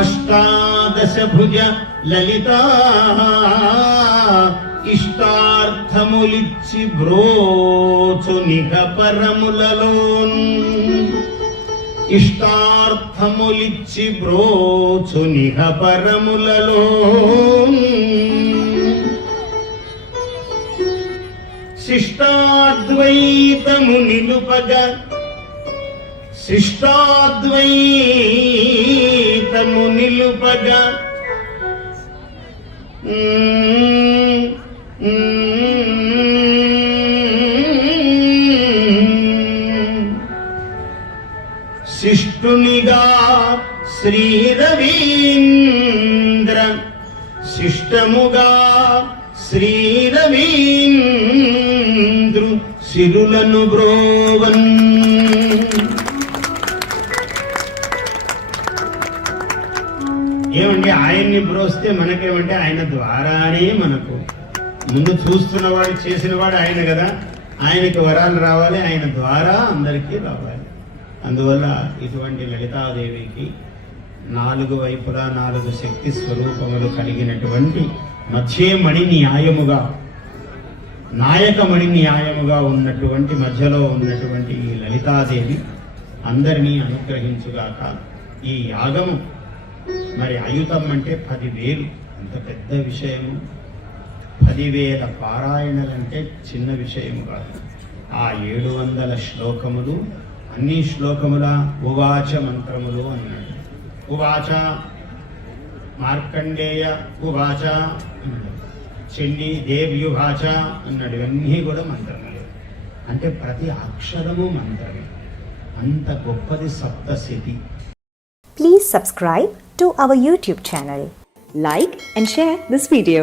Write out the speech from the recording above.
అష్టాదశ భుజ లలితా ఇష్టార్థములిచ్చి బ్రోచు నిహ పరములలోన్ ఇష్టార్థములిచ్చి బ్రోచు నిహ పరములలోన్ శిష్టాద్వైతము నిలుపగా శిష్టాద్వైతము నిలుపగా శిష్టునిగా శ్రీ రవీంద్ర శిష్టముగా శ్రీ రవీంద్రు సిరులను బ్రోవన్. ఏమండి ఆయన్ని బ్రోస్తే మనకేమంటే ఆయన ద్వారానే మనకు ముందు చూస్తున్నవాడు చేసినవాడు ఆయన కదా, ఆయనకి వరాలు రావాలి, ఆయన ద్వారా అందరికీ రావాలి. అందువల్ల ఇటువంటి లలితాదేవికి 4 వైపులా 4 శక్తి స్వరూపములు కలిగినటువంటి మధ్యమణి న్యాయముగా నాయకమణి న్యాయముగా ఉన్నటువంటి మధ్యలో ఉన్నటువంటి ఈ లలితాదేవి అందరినీ అనుగ్రహించుగాక. ఈ యాగము మరి అయుతం అంటే 10,000, అంత పెద్ద విషయము. 10,000 పారాయణలంటే చిన్న విషయము కాదు. ఆ 700 శ్లోకములు అన్ని శ్లోకముల ఉవాచ మంత్రములు అన్నాడు. ఉవాచ మార్కండేయ ఉవాచ అన్నాడు, చెండి దేవ్యువాచ అన్నాడు. ఇవన్నీ కూడా మంత్రములు. అంటే ప్రతి అక్షరము మంత్రమే. అంత గొప్పది Saptashati. Please subscribe to our YouTube channel. Like and share this video.